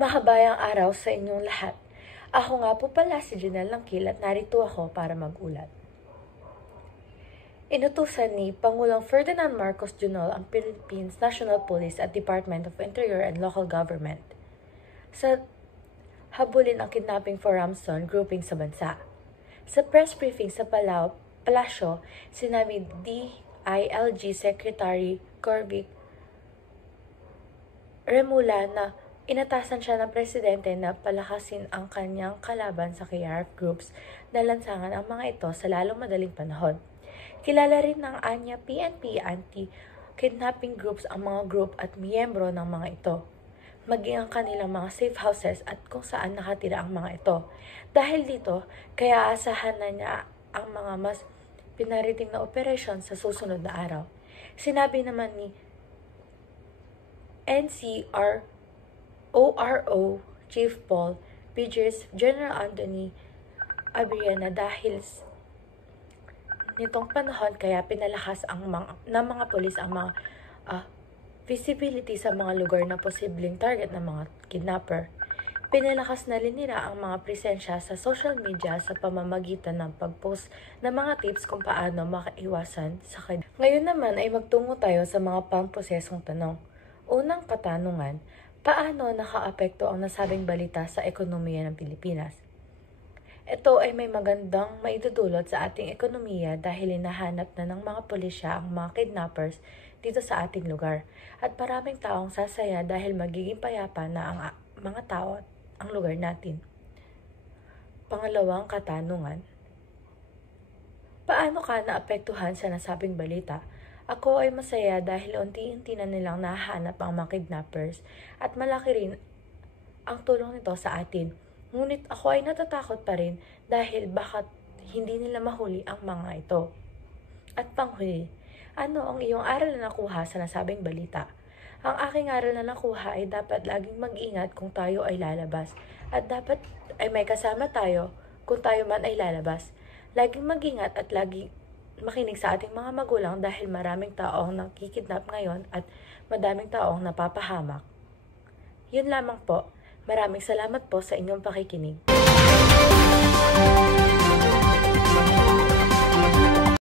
Mahabayang araw sa inyong lahat. Ako nga po pala si Janelle Langkil at narito ako para mag-ulat. Inutusan ni Pangulong Ferdinand Marcos Jr. ang Philippines National Police at Department of Interior and Local Government sa habulin ang kidnapping for Ramson grouping sa bansa. Sa press briefing sa Palasyo, sinabi DILG Secretary Corvic Remula na inatasan siya ng presidente na palakasin ang kanyang kalaban sa KRF groups na lansangan ang mga ito sa lalong madaling panahon. Kilala rin ng ANYA PNP anti-kidnapping groups ang mga group at miyembro ng mga ito, maging ang kanilang mga safe houses at kung saan nakatira ang mga ito. Dahil dito, kaya asahan na niya ang mga mas pinariting na operasyon sa susunod na araw. Sinabi naman ni NCRORO Chief Paul Bridges General Anthony Abria na dahil nitong panahon kaya pinalakas ng mga pulis ang mga visibility sa mga lugar na posibleng target ng mga kidnapper. Pinalakas na rin nila ang mga presensya sa social media sa pamamagitan ng pag-post ng mga tips kung paano makaiwasan sa kidnapping. Ngayon naman ay magtungo tayo sa mga pamprosesong tanong. Unang katanungan, paano nakaapekto ang nasabing balita sa ekonomiya ng Pilipinas? Ito ay may magandang maidudulot sa ating ekonomiya dahil hinahanap na ng mga pulisya ang mga kidnappers dito sa ating lugar at maraming taong sasaya dahil magiging payapa na ang mga tao at ang lugar natin. Pangalawang katanungan, paano ka naapektuhan sa nasabing balita? Ako ay masaya dahil unti-unti na nilang nahanap ang mga kidnappers at malaki rin ang tulong nito sa atin. Ngunit ako ay natatakot pa rin dahil baka hindi nila mahuli ang mga ito. At panghuli, ano ang iyong aral na nakuha sa nasabing balita? Ang aking aral na nakuha ay dapat laging mag-ingat kung tayo ay lalabas at dapat ay may kasama tayo kung tayo man ay lalabas. Laging mag-ingat at laging makinig sa ating mga magulang dahil maraming taong nakikidnap ngayon at madaming taong napapahamak. Yun lamang po. Maraming salamat po sa inyong pakikinig.